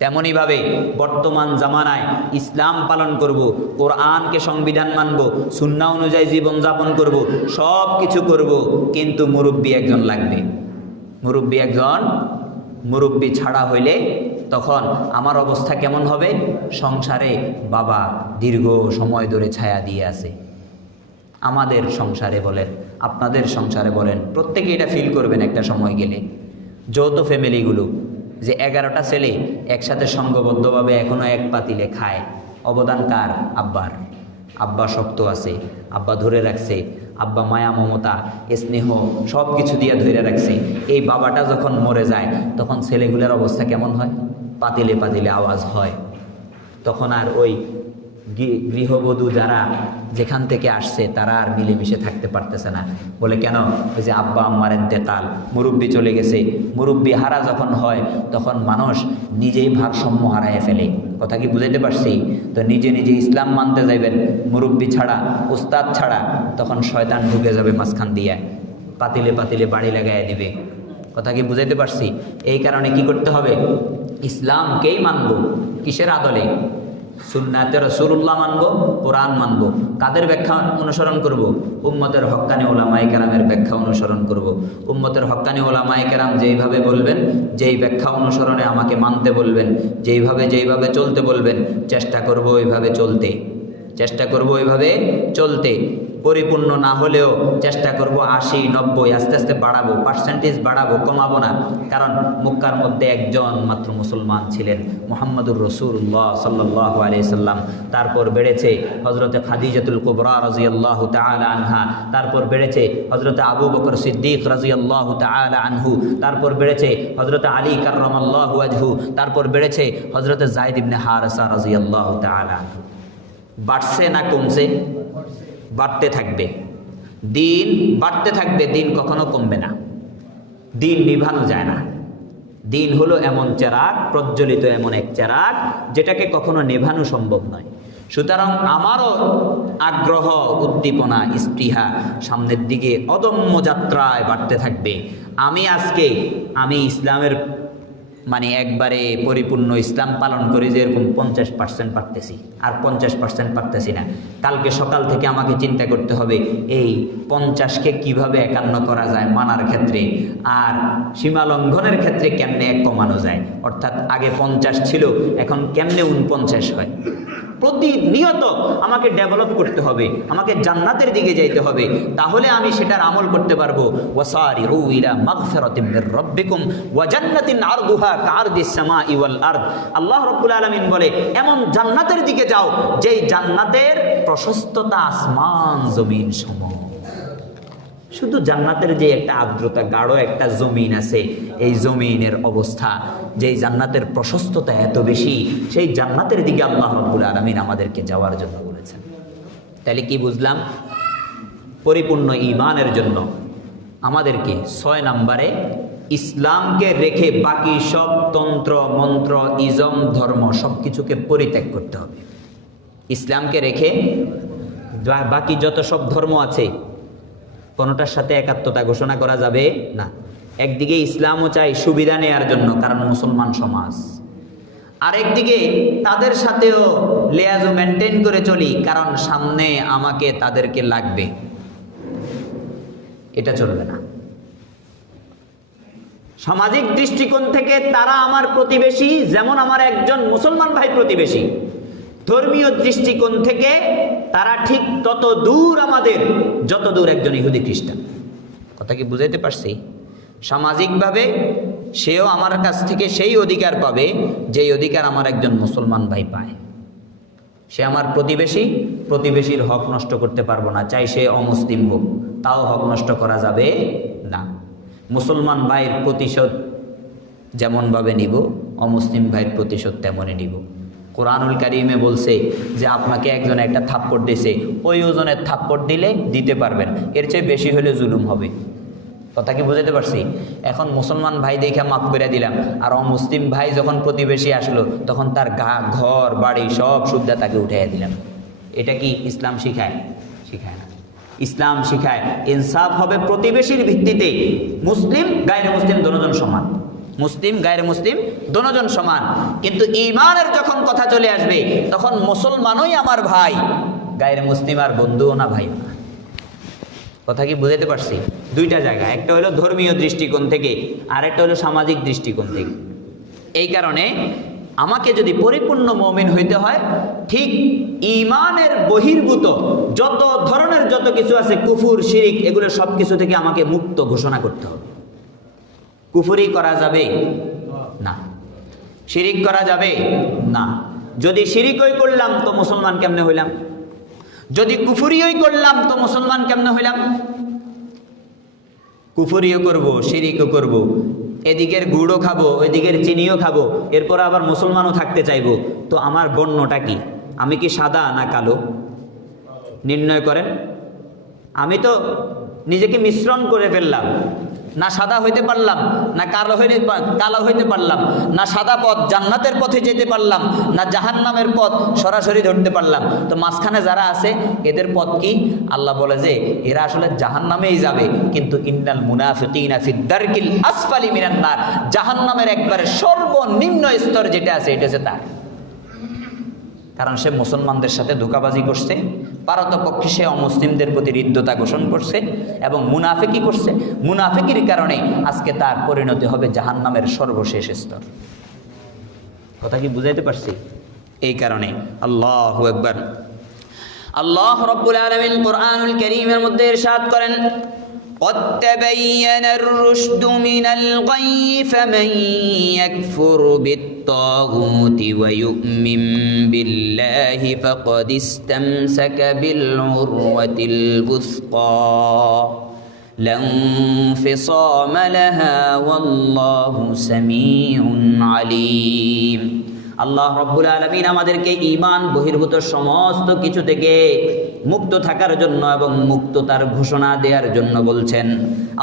তেমনইভাবে বর্তমান জামানায় ইসলাম পালন করব, কোরআনকে সংবিধান মানব, সুন্নাহ অনুযায়ী জীবনযাপন করব, সব কিছু করব, কিন্তু মুরব্বী একজন লাগবে। মুরব্বী ছাড়া হইলে তখন আমার অবস্থা কেমন হবে? সংসারে বাবা দীর্ঘ সময় ধরে ছায়া দিয়ে আছে। আমাদের সংসারে বলেন, আপনাদের সংসারে বলেন, প্রত্যেকে এটা ফিল করবেন একটা সময় গেলে। যৌথ ফ্যামিলিগুলো যে 11টা ছেলে একসাথে সংঘবদ্ধভাবে এখনো এক পাতিলে খায়, অবদান কার? আব্বার। আব্বা শক্ত আছে, আব্বা ধরে রাখছে, আব্বা মায়া মমতা স্নেহ সব কিছু দিয়ে ধরে রাখছে। এই বাবাটা যখন মরে যায় তখন ছেলেগুলোর অবস্থা কেমন হয়? পাতিলে পাতিলে আওয়াজ হয়। তখন আর ওই গৃহবধূ যারা যেখান থেকে আসছে তারা আর মিলেমিশে থাকতে পারতেছে না। বলে কেন? ওই যে আব্বা আম্মার ইন্তেকাল, মুরব্বী চলে গেছে। মুরব্বী হারা যখন হয় তখন মানুষ নিজেই ভারসাম্য হারায় ফেলে। কথা কি বুঝাইতে পারছি? তো নিজে নিজে ইসলাম মানতে যাইবেন মুরব্বী ছাড়া, উস্তাদ ছাড়া, তখন শয়তান ঢুকে যাবে মাঝখান দিয়ে, পাতিলে পাতিলে বাড়ি লাগাইয়া দিবে। কথা কি বুঝাইতে পারছি? এই কারণে কি করতে হবে? ইসলামকেই মানব। কিসের আদলে? সুন্নাতে রাসূলুল্লাহ মানব, কোরআন মানব। কাদের ব্যাখ্যা অনুসরণ করব? উম্মতের হক্কানি ওলামায়ে কেরামের ব্যাখ্যা অনুসরণ করব। উম্মতের হক্কানি ওলামায়ে কেরাম যেইভাবে বলবেন, যেই ব্যাখ্যা অনুসরণে আমাকে মানতে বলবেন, যেইভাবে চলতে বলবেন, চেষ্টা করব ওইভাবে চলতে। পরিপূর্ণ না হলেও চেষ্টা করব 80, 90, আস্তে আস্তে বাড়াবো, পার্সেন্টেজ বাড়াবো, কমাবো না। কারণ মক্কার মধ্যে একজন মাত্র মুসলমান ছিলেন, মুহাম্মদুর রাসূলুল্লাহ সাল্লাল্লাহু আলাইহি সাল্লাম। তারপর বেড়েছে হযরতে খাদিজাতুল কুবরা রাদিয়াল্লাহু তাআলা আনহা, তারপর বেড়েছে হযরতে আবু বকর সিদ্দিক রাদিয়াল্লাহু তাআলা আনহু, তারপর বেড়েছে হযরতে আলী কাররামাল্লাহু ওয়াজহু, তারপর বেড়েছে হযরতে যায়েদ ইবনে হারেসা রাদিয়াল্লাহু তাআলা। বাড়ছে না কমছে? বাড়তে থাকবে। দিন বাড়তে থাকবে, দিন কখনো কমবে না। দিন নিভানো যায় না। দিন হলো এমন চেরাগ, প্রজ্বলিত এমন এক চেরাগ যেটাকে কখনো নেভানো সম্ভব নয়। সুতরাং আমারও আগ্রহ, উদ্দীপনা, স্পৃহা সামনের দিকে অদম্য যাত্রায় বাড়তে থাকবে। আমি ইসলামের একবারে পরিপূর্ণ ইসলাম পালন করি, যে এরকম 50% পারতেছি, আর 50% পারতেছি না। কালকে সকাল থেকে আমাকে চিন্তা করতে হবে এই 50কে কিভাবে 51 করা যায় মানার ক্ষেত্রে, আর সীমা লঙ্ঘনের ক্ষেত্রে কেমনে কমানো যায়। অর্থাৎ আগে 50 ছিল, এখন কেমনে 49 হয়। প্রতিনিয়ত আমাকে ডেভেলপ করতে হবে, আমাকে জান্নাতের দিকে যাইতে হবে, তাহলে আমি সেটার আমল করতে পারবো। ওয়াসারিউ ইলা মাগফিরাতিম মির রাব্বিকুম ওয়া জান্নাতিন আরদুহা কাআরদিস সামাই ওয়াল আরদ। আল্লাহ রাব্বুল আলামিন বলে, এমন জান্নাতের দিকে যাও যেই জান্নাতের প্রশস্ততা আসমান জমিন সম। শুধু জান্নাতের যে একটা আর্দ্রতা, গাঢ় একটা জমিন আছে, এই জমিনের অবস্থা, যেই জান্নাতের প্রশস্ততা এত বেশি, সেই জান্নাতের দিকে আল্লাহ রাব্বুল আলামিন আমাদেরকে যাওয়ার জন্য বলেছেন। তাহলে কি বুঝলাম? পরিপূর্ণ ঈমানের জন্য আমাদেরকে 6 নম্বরে ইসলামকে রেখে বাকি সব তন্ত্র মন্ত্র ইজম ধর্ম সব কিছুকে পরিত্যাগ করতে হবে। ইসলামকে রেখে বাকি যত সব ধর্ম আছে কোনোটার সাথে একাত্মতা ঘোষণা করা যাবে না। একদিকে ইসলামও চাই সুবিধা নেয়ার জন্য, কারণ মুসলমান সমাজ, আরেকদিকে তাদের সাথেও লেয়াজু মেনটেন করে চলি, কারণ সামনে আমাকে তাদেরকে লাগবে। এটা চলবে না। সামাজিক দৃষ্টিকোণ থেকে তারা আমার প্রতিবেশী, যেমন আমার একজন মুসলমান ভাই প্রতিবেশী। ধর্মীয় দৃষ্টিকোণ থেকে তারা ঠিক তত দূর আমাদের যত দূর একজন ইহুদি খ্রিস্টান। কথা কি বুঝাইতে পারছি? সামাজিকভাবে সেও আমার কাছ থেকে সেই অধিকার পাবে যেই অধিকার আমার একজন মুসলমান ভাই পায়। সে আমার প্রতিবেশী, প্রতিবেশীর হক নষ্ট করতে পারবো না, চাই সে অমুসলিম হোক, তাও হক নষ্ট করা যাবে না। মুসলমান ভাইয়ের প্রতিশোধ যেমনভাবে নিব, অমুসলিম ভাইয়ের প্রতিশোধ তেমনই নিব। কোরআনুল কারিমে বলছে যে আপনাকে একজন একটা থাপ্পড় দিয়েছে, ওই ওজনের থাপ্পড় দিতে পারবেন, এর চেয়ে বেশি হলে জুলুম হবে। কথা কি বুঝাতে পারছি? এখন মুসলমান ভাই দেখে মাফ করে দিলাম, আর অমুসলিম ভাই যখন প্রতিবেশী আসলো তখন তার ঘর বাড়ি সব সুবিধা তাকে উঠাইয়া দিলাম। এটা কি ইসলাম শিখায়? শিখায় না। ইসলাম শিখায় ইনসাফ হবে প্রতিবেশীর ভিত্তিতে। মুসলিম গায়রে মুসলিম দোনোজন সমান, মুসলিম গায়রে মুসলিম দোনোজন সমান। কিন্তু ঈমানের যখন কথা চলে আসবে তখন মুসলমানই আমার ভাই, গায়রে মুসলিম আর বন্ধুও না, ভাই না। কথা কি বুঝাতে পারছি? দুইটা জায়গা, একটা হলো ধর্মীয় দৃষ্টিকোণ থেকে, আর একটা হলো সামাজিক দৃষ্টিকোণ থেকে। এই কারণে আমাকে যদি পরিপূর্ণ মুমিন হইতে হয়, ঠিক ঈমানের বহির্ভূত যত ধরনের যত কিছু আছে, কুফর শিরিক, এগুলো সব কিছু থেকে আমাকে মুক্ত ঘোষণা করতে হবে। কুফরি করা যাবে না, শিরিক করা যাবে না। যদি শিরিকই করলাম তো মুসলমান কেমনে হইলাম? যদি কুফরিও করলাম তো মুসলমান কেমনে হইলাম? কুফরিও করব, শিরিকও করব, এদিকের গুড়ও খাবো, ওইদিকের চিনিও খাবো, এরপর আবার মুসলমানও থাকতে চাইবো, তো আমার বর্ণটা কি? আমি কি সাদা না কালো? নির্ণয় করেন। আমি তো নিজেকে মিশ্রণ করে ফেললাম, না সাদা হইতে পারলাম, না কালো হইতে পারলাম, না সাদা পথ জান্নাতের পথে যেতে পারলাম, না জাহান্নামের পথ সরাসরি ধরতে পারলাম। তো মাঝখানে যারা আছে এদের পথ কি? আল্লাহ বলে যে এরা আসলে জাহান্নামেই যাবে, কিন্তু ইন্নাল মুনাফিকিনা ফিদ দারকিল আসফালি মিনান নার, জাহান্নামের একবারে সর্বনিম্ন স্তর যেটা আছে এটা হচ্ছে তার। কারণ সে মুসলমানদের সাথে ধোঁকাবাজি করছে, পারতপক্ষে সে অমুসলিমদের প্রতি হৃদ্যতা পোষণ করছে এবং মুনাফিকি করছে। মুনাফিকির কারণে আজকে তার পরিণতি হবে জাহান্নামের সর্বশেষ স্তর। কথা কি বুঝাইতে পারছি? এই কারণে আল্লাহু আকবার। আল্লাহ রাব্বুল আলামিন কোরআনুল কারীমের মধ্যে ইরশাদ করেন, قد تبين الرشد من الغي فمن يكفر بالطاغوت ويؤمن بالله فقد استمسك بالعروة الوثقى لا انفصام لها والله سميع عليم। আল্লাহ রাব্বুল আলামিন আমাদেরকে ঈমান বহির্ভূত সমস্ত কিছু থেকে মুক্ত থাকার জন্য এবং মুক্ততার ঘোষণা দেওয়ার জন্য বলছেন।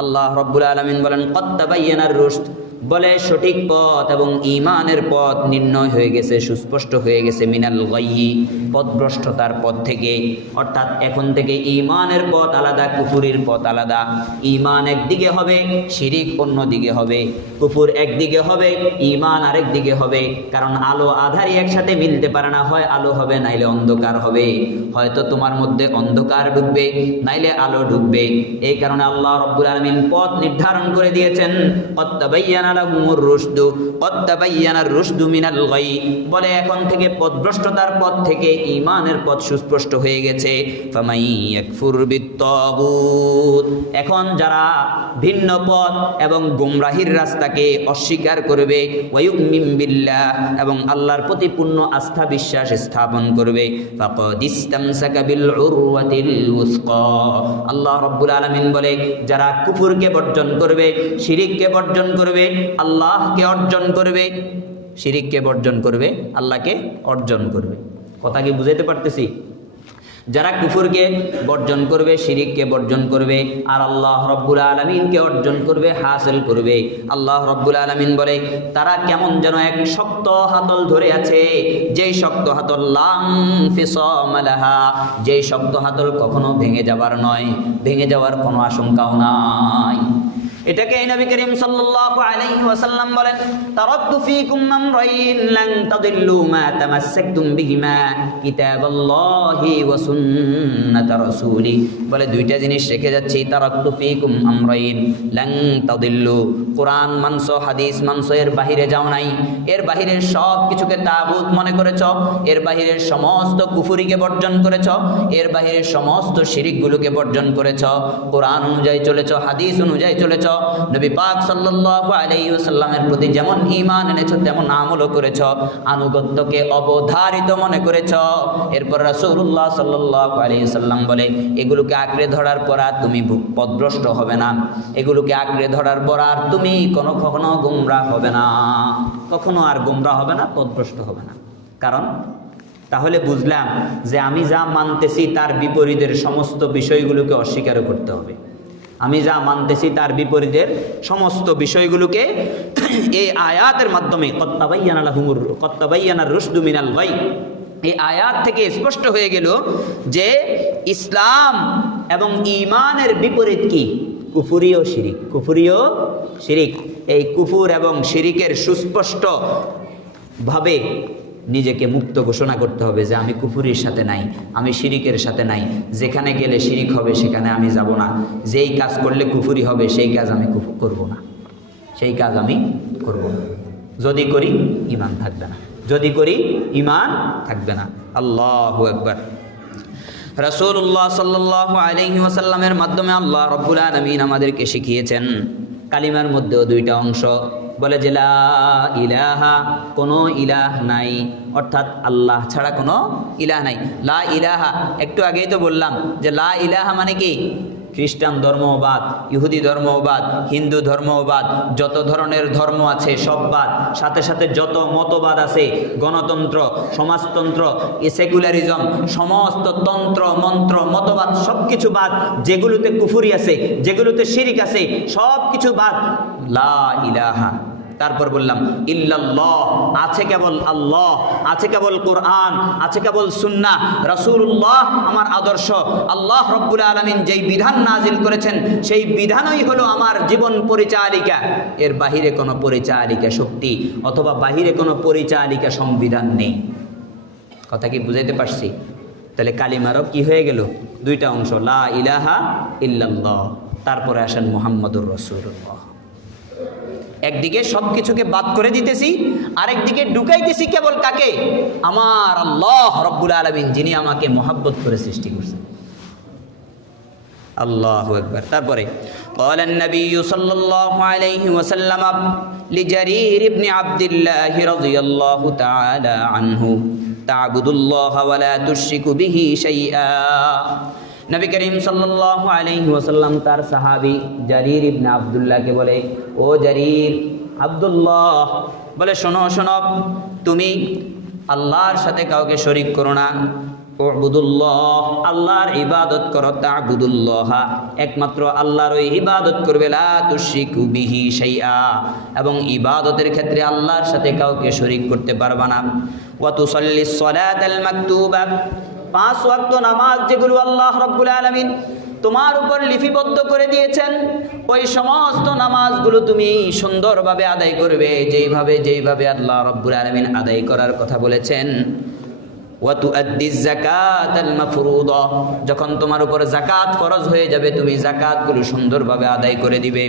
আল্লাহ রাব্বুল আলামিন বলেন কদ তাবায়্যানার রুশদ, বলে সঠিক পথ এবং ঈমানের পথ নির্ণয় হয়ে গেছে, সুস্পষ্ট হয়ে গেছে, মিনাল গায়্যি, পথভ্রষ্টতার পথ থেকে। অর্থাৎ এখন থেকে ঈমানের পথ আলাদা, কুফুরির পথ আলাদা। ঈমান একদিকে হবে, শিরিক অন্য দিকে হবে, কুফুর একদিকে হবে, ঈমান আরেক দিকে হবে। কারণ আলো আধারই একসাথে মিলতে পারে না, হয় আলো হবে নাইলে অন্ধকার হবে, হয়তো তোমার মধ্যে অন্ধকার ঢুকবে নাইলে আলো ঢুকবে। এই কারণে আল্লাহ রাব্বুল আলামিন পথ নির্ধারণ করে দিয়েছেন। কদ তাবায়্যানা লাহুমুর রুশদু কদ তাবায়্যানার রুশদু মিনাল গায়্যি, বলে এখন থেকে পথভ্রষ্টতার পথ থেকে ঈমানের পথ সুস্পষ্ট হয়ে গেছে। ফামান ইয়াকফুর বিত-তাগুত, এখন যারা ভিন্ন পথ এবং গোমরাহির রাস্তাকে অস্বীকার করবে, ওয়া ইউমিন বিল্লাহ, এবং আল্লাহর প্রতি পূর্ণ আস্থা বিশ্বাস স্থাপন করবে, ফাকাদ ইসতামসাকা বিল উরওয়াতিল উসকা, আল্লাহ রাব্বুল আলামিন বলে যারা কুফরকে বর্জন করবে, শিরিককে বর্জন করবে, আল্লাহকে অর্জন করবে, শিরিককে বর্জন করবে, আল্লাহকে অর্জন করবে। কথা কি বুঝাইতে পারতেছি? যারা কুফরকে বর্জন করবে, শিরিককে বর্জন করবে, আর আল্লাহ রাব্বুল আলামিনকে অর্জন করবে, হাসিল করবে। আল্লাহ রাব্বুল আলামিন বলে তারা কেমন যেন এক শক্ত হাতল ধরে আছে, যেই শক্ত হাতল লা ইনফিসাম লাহা, যেই শক্ত হাতল কখনো ভেঙে যাবার নয়, ভেঙে যাওয়ার কোনো আশঙ্কাও নাই। এটাকে এই নবী করিম সাল্লাল্লাহু আলাইহি ওয়াসাল্লাম বলেন, তারাকতু ফীকুম আমরাইন লান তাদিল্লু মা তামাসসাকতুম বিহিমা কিতাবাল্লাহি ওয়া সুন্নাত রাসূলি। বলে দুইটা জিনিস রেখে যাচ্ছি, তারাকতু ফীকুম আমরাইন লান তাদিল্লু, কোরআন মানছো, হাদিস মানছো, এর বাহিরে যাও নাই, এর বাহিরের সব কিছুকে তাগুত মনে করেছ, এর বাহিরের সমস্ত কুফরিকে বর্জন করেছ, এর বাহিরের সমস্ত শিরিকগুলোকে বর্জন করেছ, কোরআন অনুযায়ী চলেছ, হাদিস অনুযায়ী চলেছ, নবী পাক সাল্লাল্লাহু আলাইহি ওয়াসাল্লামের প্রতি যেমন ঈমান এনেছো তেমন আমলও করেছ, আনুগত্যকে অবধারিত মনে করেছ। এরপর রাসূলুল্লাহ সাল্লাল্লাহু আলাইহি ওয়াসাল্লাম বলে, এগুলোকে আঁকড়ে ধরার পর আর তুমি পথভ্রষ্ট হবে না, এগুলোকে আঁকড়ে ধরার পর আর তুমি কখনো গোমরাহ হবে না, কখনো আর গোমরাহ হবে না, পথভ্রষ্ট হবে না। কারণ তাহলে বুঝলাম যে আমি যা মানতেছি তার বিপরীতের সমস্ত বিষয়গুলোকে অস্বীকার করতে হবে। আমি যা মানতেছি তার বিপরীতের সমস্ত বিষয়গুলোকে এই আয়াতের মাধ্যমে কত্তাবাইয়ানার রুশদু মিনাল গাই, এই আয়াত থেকে স্পষ্ট হয়ে গেল যে ইসলাম এবং ঈমানের বিপরীত কি? কুফরি ও শিরিক। কুফরি ও শিরিক, এই কুফর এবং শিরিকের সুস্পষ্ট ভাবে নিজেকে মুক্ত ঘোষণা করতে হবে যে আমি কুফরির সাথে নাই, আমি শিরিকের সাথে নাই, যেখানে গেলে শিরিক হবে সেখানে আমি যাব না, যেই কাজ করলে কুফরি হবে সেই কাজ আমি করব না, সেই কাজ আমি করব না। যদি করি ঈমান থাকবে না, যদি করি ঈমান থাকবে না। আল্লাহু আকবার। রাসূলুল্লাহ সাল্লাল্লাহু আলাইহি ওয়াসাল্লামের মাধ্যমে আল্লাহ রাব্বুল আলামিন আমাদেরকে শিখিয়েছেন কালিমার মধ্যেও দুইটা অংশ। বলে যে লা ইলাহা, কোনো ইলাহ নাই, অর্থাৎ আল্লাহ ছাড়া কোনো ইলাহ নাই। লা ইলাহা, একটু আগেই তো বললাম যে লা ইলাহা মানে কি? খ্রিস্টান ধর্মবাদ, ইহুদি ধর্মবাদ, হিন্দু ধর্মবাদ, যত ধরনের ধর্ম আছে সব বাদ, সাথে সাথে যত মতবাদ আছে, গণতন্ত্র, সমাজতন্ত্র, সেকুলারিজম, সমস্ত তন্ত্র মন্ত্র মতবাদ সব কিছু বাদ, যেগুলোতে কুফরি আছে, যেগুলোতে শিরিক আছে, সব কিছু বাদ। লা ইলাহা। তারপর বললাম ইল্লাল্লাহ, আছে কেবল আল্লাহ, আছে কেবল কোরআন, আছে কেবল সুন্নাহ, রাসূলুল্লাহ আমার আদর্শ, আল্লাহ রাব্বুল আলামিন যেই বিধান নাজিল করেছেন সেই বিধানই হলো আমার জীবন পরিচালিকা। এর বাহিরে কোনো পরিচালিকা শক্তি অথবা বাহিরে কোনো পরিচালিকা সংবিধান নেই। কথা কি বুঝাইতে পারছি? তাহলে কালিমারও কি হয়ে গেল? দুইটা অংশ, লা ইলাহা ইল্লাল্লাহ, তারপরে আসেন মুহাম্মাদুর রাসূলুল্লাহ। একদিকে সব কিছুকে বাদ করে দিতেছি, আরেকদিকে ঢুকাইতেছি কেবল কাকে? আমার আল্লাহ রাব্বুল আলামিন, যিনি আমাকে মহব্বত করে সৃষ্টি করছেন। আল্লাহু আকবার। তারপরে قال النبي صلى الله عليه وسلم لجرير بن عبد الله رضي الله تعالى عنه تعبد الله ولا تشرك به شيئا। নবী করিম সাল্লাল্লাহু আলাইহি ওয়াসাল্লাম তার সাহাবী জারির ইবনে আব্দুল্লাহকে বলে, ও জারির, আব্দুল্লাহ বলে, শোনো শোনো, তুমি আল্লাহর সাথে কাউকে শরীক করো না, উবুদুল্লাহ, আল্লাহর ইবাদত করো, তা'বুদুল্লাহ, একমাত্র আল্লাহর ওই ইবাদত করবে, লা তুশরিকু বিহি শাইআ, এবং ইবাদতের ক্ষেত্রে আল্লাহর সাথে কাউকে শরীক করতে পারবে না। ওয়া তুসাল্লিস সালাতাল মাকতুবা, 5 ওয়াক্ত নামাজ যেগুলো আল্লাহ রাব্বুল আলামিন তোমার উপর লিপিবদ্ধ করে দিয়েছেন, ওই সমস্ত নামাজগুলো তুমি সুন্দরভাবে আদায় করবে, যেইভাবে আল্লাহ রাব্বুল আলামিন আদায় করার কথা বলেছেন। ওয়া তুআদ্দিজ যাকাতাল মাফরুদা, যখন তোমার উপর যাকাত ফরজ হয়ে যাবে তুমি যাকাতগুলো সুন্দরভাবে আদায় করে দিবে।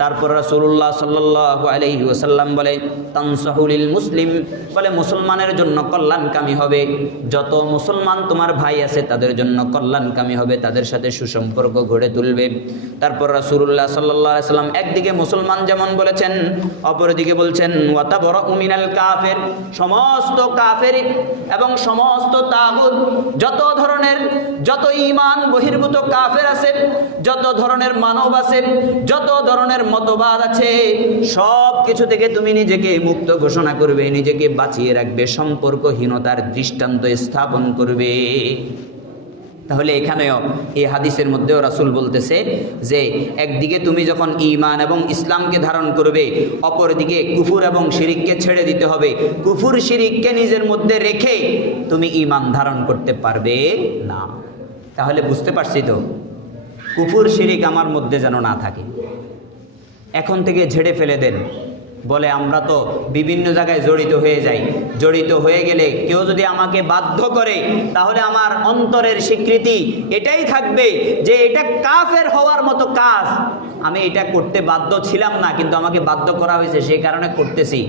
তারপর রাসূলুল্লাহ সাল্লাল্লাহু আলাইহি ওয়াসাল্লাম বলে, তানসাহুলিল মুসলিম, বলে মুসলমানের জন্য কল্যাণকামী হবে, যত মুসলমান তোমার ভাই আছে তাদের জন্য কল্যাণকামী হবে, তাদের সাথে সুসম্পর্ক গড়ে তুলবে। তারপর রাসূলুল্লাহ সাল্লাল্লাহু আলাইহি ওয়াসাল্লাম একদিকে মুসলমান যেমন বলেছেন, অপরদিকে বলছেন ওয়াতাবরাউ মিনাল কাফির, সমস্ত কাফের এবং সমস্ত তাগুত, যত ঈমান বহির্ভূত কাফের আছে, যত ধরনের মানব আছে, যত ধরনের মতবাদ আছে, সব কিছু থেকে তুমি নিজেকে মুক্ত ঘোষণা করবে, নিজেকে বাঁচিয়ে রাখবে, সম্পর্কহীনতার দৃষ্টান্ত স্থাপন করবে। তাহলে এখানেও এই হাদিসের মধ্যেও রাসূল বলতেছে যে একদিকে তুমি যখন ঈমান এবং ইসলামকে ধারণ করবে, অপরদিকে কুফর এবং শিরিককে ছেড়ে দিতে হবে। কুফর শিরিককে নিজের মধ্যে রেখে তুমি ঈমান ধারণ করতে পারবে না। তাহলে বুঝতে পারছি তো, কুফর শিরিক আমার মধ্যে যেন না থাকে। এখন থেকে ঝেড়ে ফেলে দেন। বলে আমরা তো বিভিন্ন জায়গায় জড়িত হয়ে যাই, জড়িত হয়ে গেলে কেউ যদি আমাকে বাধ্য করে তাহলে আমার অন্তরের স্বীকৃতি এটাই থাকবে যে এটা কাফের হওয়ার মতো কাজ, আমি এটা করতে বাধ্য ছিলাম না কিন্তু আমাকে বাধ্য করা হয়েছে সেই কারণে করতেছি,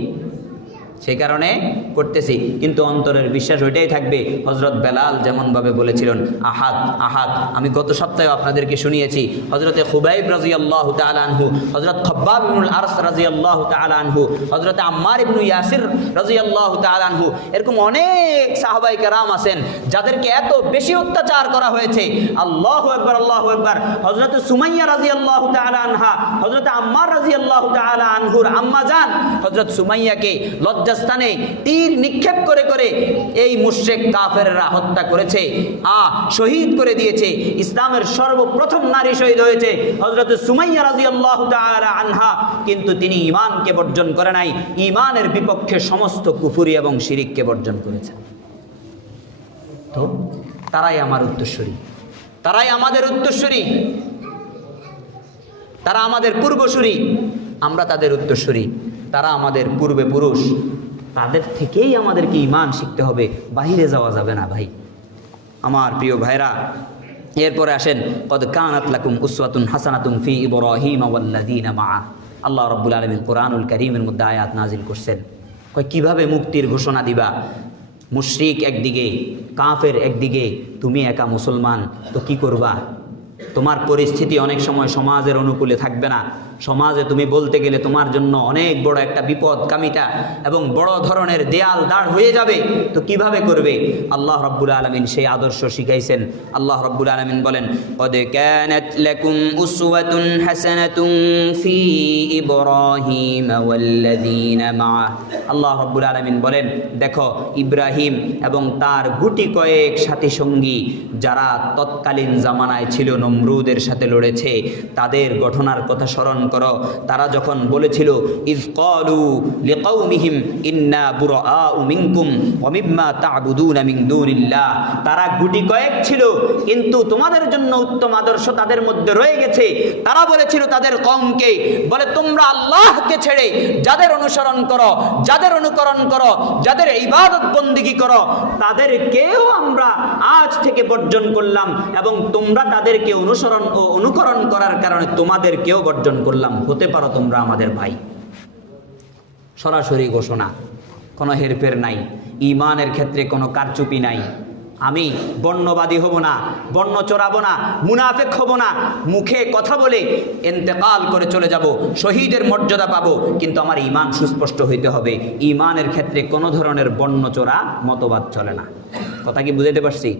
সেই কারণে করতেছি, কিন্তু অন্তরের বিশ্বাস ওইটাই থাকবে। হযরত বেলাল যেমনভাবে বলেছিলেন আহাদ আহাদ। আমি গত সপ্তাহে আপনাদেরকে শুনিয়েছি হযরতে খুবাইব রাদিয়াল্লাহু তাআলা আনহু, হযরত খাব্বাব ইবনুল আরস রাদিয়াল্লাহু তাআলা আনহু, হযরতে আম্মার ইবনু ইয়াসির রাদিয়াল্লাহু তাআলা আনহু, এরকম অনেক সাহাবায়ে কেরাম আছেন যাদেরকে এত বেশি অত্যাচার করা হয়েছে। আল্লাহু আকবার, আল্লাহু আকবার। হযরতে সুমাইয়া রাদিয়াল্লাহু তাআলা আনহা, হযরতে আম্মার রাদিয়াল্লাহু তাআলা আনহুর আম্মা জান হযরত সুমাইয়াকে লজ্জাস্থানে তীর নিক্ষেপ করে করে এই মুশরিক কাফেররা হত্যা করেছে, শহীদ করে দিয়েছে। ইসলামের সর্বপ্রথম নারী শহীদ হয়েছে হযরত সুমাইয়া রাদিয়াল্লাহু তাআলা আনহা, কিন্তু তিনি ঈমানকে বর্জন করে নাই, ঈমানের বিপক্ষে সমস্ত কুফরি এবং শিরিককে বর্জন করেছেন। তো তারাই আমার উত্তরসূরি, তারাই আমাদের উত্তরসূরি, তারা আমাদের পূর্বসূরি, আমরা তাদের উত্তরসূরি। তারা আমাদের পূর্বে পুরুষ, তাদের থেকেই আমাদেরকে ঈমান শিখতে হবে, বাহিরে যাওয়া যাবে না ভাই আমার প্রিয় ভাইরা। এরপরে আসেন কদ কানাত লাকুম উসওয়াতুন হাসানাতুন ফি ইব্রাহিম ওয়াল্লাযীনা মাআ। আল্লাহ রাব্বুল আলামিন কোরআনুল কারীমের মধ্যে আয়াত নাজিল করছেন, কয় কিভাবে মুক্তির ঘোষণা দিবা? মুশরিক একদিকে, কাফের একদিকে, তুমি একা মুসলমান, তো কি করবা? তোমার পরিস্থিতি অনেক সময় সমাজের অনুকূলে থাকবে না, সমাজে তুমি বলতে গেলে তোমার জন্য অনেক বড় একটা বিপদ কামিতা এবং বড় ধরনের দেয়াল দাঁড় হয়ে যাবে, তো কিভাবে করবে? আল্লাহ রাব্বুল আলামিন সেই আদর্শ শিখাইছেন। আল্লাহ রাব্বুল আলামিন বলেন কদ কানাত লাকুম উসওয়াতুন হাসানাতুন ফি ইব্রাহিম ওয়াল্লাযীনা মাআ। আল্লাহ রাব্বুল আলামিন বলেন দেখো ইব্রাহিম এবং তার গুটি কয়েক সাথী সঙ্গী যারা তৎকালীন জামানায় ছিল, নমরুদের সাথে লড়েছে, তাদের ঘটনার কথা স্মরণ করো। তারা যখন বলেছিল ইয ক্বালু লিকাওমিহিম ইন্না বুরাআউ মিনকুম ওয়া মিম্মা তা'বুদুনা মিন দুনিল্লাহ, তারা গুটি কয়েক ছিল কিন্তু তোমাদের জন্য উত্তম আদর্শ তাদের মধ্যে রয়ে গেছে। তারা বলেছিল তাদের কওমকে, বলে তোমরা আল্লাহকে ছেড়ে যাদের অনুসরণ করো, যাদের অনুকরণ করো, যাদের ইবাদত বন্দেগী করো, তাদেরকেও আমরা আজ থেকে বর্জন করলাম এবং তোমরা তাদেরকে অনুসরণ ও অনুকরণ করার কারণে তোমাদেরকেও বর্জন করলাম, হতে পারো তোমরা আমাদের ভাই। সরাসরি ঘোষণা, কোনো হেরফের নাই, ঈমানের ক্ষেত্রে কোনো কারচুপি নাই। আমি বর্ণবাদী হব না, বর্ণ চড়াবো না, মুনাফেক হব না, মুখে কথা বলে ইন্তেকাল করে চলে যাব, শহীদের মর্যাদা পাবো, কিন্তু আমার ঈমান সুস্পষ্ট হইতে হবে। ঈমানের ক্ষেত্রে কোনো ধরনের বর্ণ চড়া মতবাদ চলে না। কথা কি বুঝাইতে পারছি?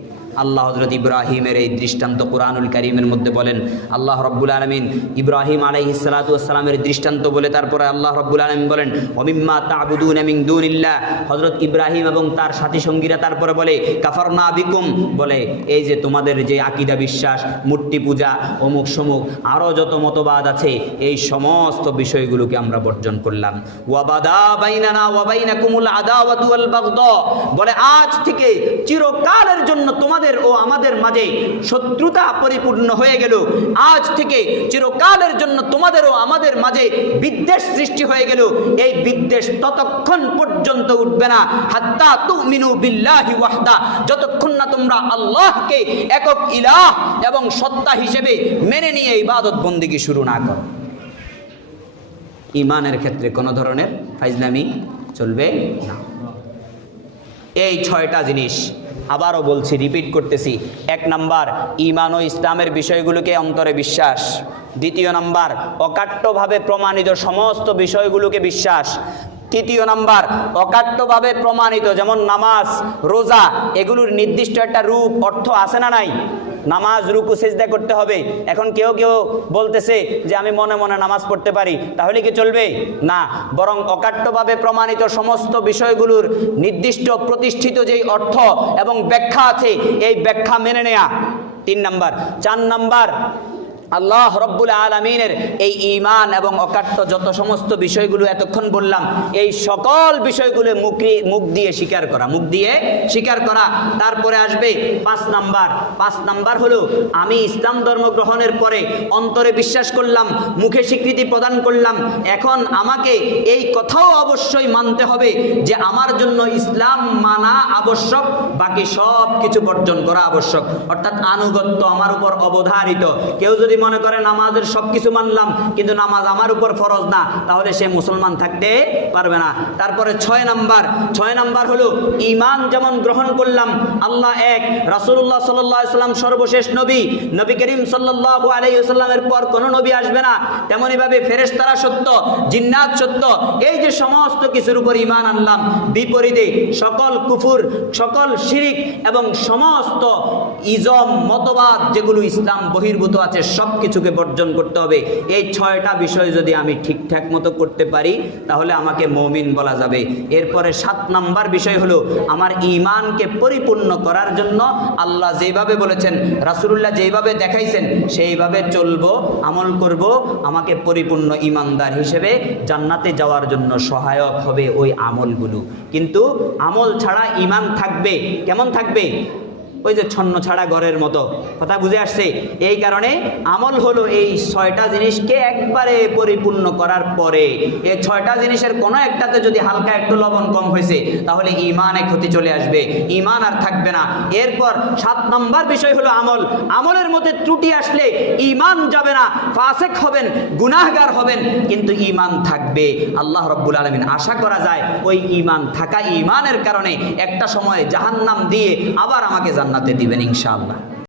আল্লাহ হযরত ইব্রাহিমের এই দৃষ্টান্ত কোরআনুল কারীমের মধ্যে বলেন। আল্লাহ রাব্বুল আলামিন ইব্রাহিম আলাইহিস সালাতু ওয়াস সালামের দৃষ্টান্ত বলে তারপরে আল্লাহ রাব্বুল আলামিন বলেন ওমিম্মা তা'বুদুনা মিন দুনিল্লাহ। হযরত ইব্রাহিম এবং তার সাথী সঙ্গীরা তারপরে বলে কাফারনা বিকুম, বলে এই যে তোমাদের যে আকীদা বিশ্বাস, মূর্তি পূজা, অমুক সমুক আরও যত মতবাদ আছে, এই সমস্ত বিষয়গুলোকে আমরা বর্জন করলাম। ওয়াবাদা বাইনানা ওয়া বাইনাকুমুল আদাওয়াতু ওয়াল বাগদা, বলে আজ থেকে চিরকালের জন্য তোমাদের ও আমাদের মাঝে শত্রুতা পরিপূর্ণ হয়ে গেল। আজ থেকে চিরকালের জন্য তোমাদের ও আমাদের মাঝে বিদ্বেষ সৃষ্টি হয়ে গেল। এই বিদ্বেষ ততক্ষণ পর্যন্ত উঠবে না হাত্তা তুমিনু বিল্লাহি ওয়াহদা, যতক্ষণ না তোমরা আল্লাহকে একক ইলাহ এবং সত্তা হিসেবে মেনে নিয়ে ইবাদত বন্দেগী শুরু না করো। ঈমানের ক্ষেত্রে কোনো ধরনের ফাইজলামি চলবে না। এই 6টা জিনিস আবারও বলছি, রিপিট করতেছি। 1 নাম্বার, ঈমান ও ইসলামের বিষয়গুলোকে অন্তরে বিশ্বাস। 2 নাম্বার, অকাট্যভাবে প্রমাণিত সমস্ত বিষয়গুলোকে বিশ্বাস। 3 নাম্বার, অকাট্যভাবে প্রমাণিত যেমন নামাজ, রোজা, এগুলোর নির্দিষ্ট একটা রূপ অর্থ আছে না নাই? নামাজ রুকু সিজদা করতে হবে। এখন কেউ কেউ বলতেছে যে আমি মনে মনে নামাজ পড়তে পারি, তাহলে কি চলবে? না, বরং অকাট্যভাবে প্রমাণিত সমস্ত বিষয়গুলোর নির্দিষ্ট প্রতিষ্ঠিত যেই অর্থ এবং ব্যাখ্যা আছে, এই ব্যাখ্যা মেনে নেয়া 3 নাম্বার। 4 নাম্বার, আল্লাহ রব্বুল আলামিনের এই ঈমান এবং অকাট্য যত সমস্ত বিষয়গুলো এতক্ষণ বললাম, এই সকল বিষয়গুলো মুখ দিয়ে স্বীকার করা। তারপরে আসবে 5 নাম্বার। 5 নাম্বার হলো আমি ইসলাম ধর্ম গ্রহণের পরে অন্তরে বিশ্বাস করলাম, মুখে স্বীকৃতি প্রদান করলাম, এখন আমাকে এই কথাও অবশ্যই মানতে হবে যে আমার জন্য ইসলাম মানা আবশ্যক, বাকি সব কিছু বর্জন করা আবশ্যক। অর্থাৎ আনুগত্য আমার উপর অবধারিত। কেউ যদি মনে করে নামাজের সবকিছু মানলাম কিন্তু নামাজ আমার উপর ফরজ না, তাহলে সে মুসলমান থাকতে পারবে না। তারপরে 6 নাম্বার হলো ঈমান যেমন গ্রহণ করলাম আল্লাহ এক, রাসূলুল্লাহ সাল্লাল্লাহু আলাইহি ওয়াসাল্লাম সর্বশেষ নবী, নবী করিম সাল্লাল্লাহু আলাইহি ওয়াসাল্লামের পর কোনো নবী আসবে না, তেমনি ভাবে ফেরেশতারা সত্য, জিন্নাত সত্য। এই যে সমস্ত কিছুর উপর ঈমান আনলাম, বিপরীতে সকল কুফর, সকল শিরিক এবং সমস্ত ইজম মতবাদ যেগুলো ইসলাম বহির্ভূত আছে সব কিছুকে বর্জন করতে হবে। এই 6টা বিষয় যদি আমি ঠিকঠাক মতো করতে পারি তাহলে আমাকে মুমিন বলা যাবে। এরপরে 7 নাম্বার বিষয় হলো আমার ঈমানকে পরিপূর্ণ করার জন্য আল্লাহ যেভাবে বলেছেন, রাসূলুল্লাহ যেভাবে দেখাইছেন সেইভাবে চলবো, আমল করব। আমাকে পরিপূর্ণ ঈমানদার হিসেবে জান্নাতে যাওয়ার জন্য সহায়ক হবে ওই আমলগুলো। কিন্তু আমল ছাড়া ঈমান থাকবে, কেমন থাকবে? ওই যে ছন্ন ছাড়া ঘরের মতো। কথা বুঝে আসছে? এই কারণে আমল হলো এই 6টা জিনিসকে একবারে পরিপূর্ণ করার পরে, এই 6টা জিনিসের কোনো একটাতে যদি হালকা একটু লবণ কম হয়েছে তাহলে ঈমানে ক্ষতি চলে আসবে, ঈমান আর থাকবে না। এরপর 7 নম্বর বিষয় হলো আমল। আমলের মধ্যে ত্রুটি আসলে ঈমান যাবে না, ফাসেক হবেন, গুনাহগার হবেন, কিন্তু ঈমান থাকবে। আল্লাহ রাব্বুল আলামিন আশা করা যায় ওই ঈমান থাকা, ঈমানের কারণে একটা সময় জাহান্নাম দিয়ে আবার আমাকে জান্নাতে দিবেন ইনশাআল্লাহ।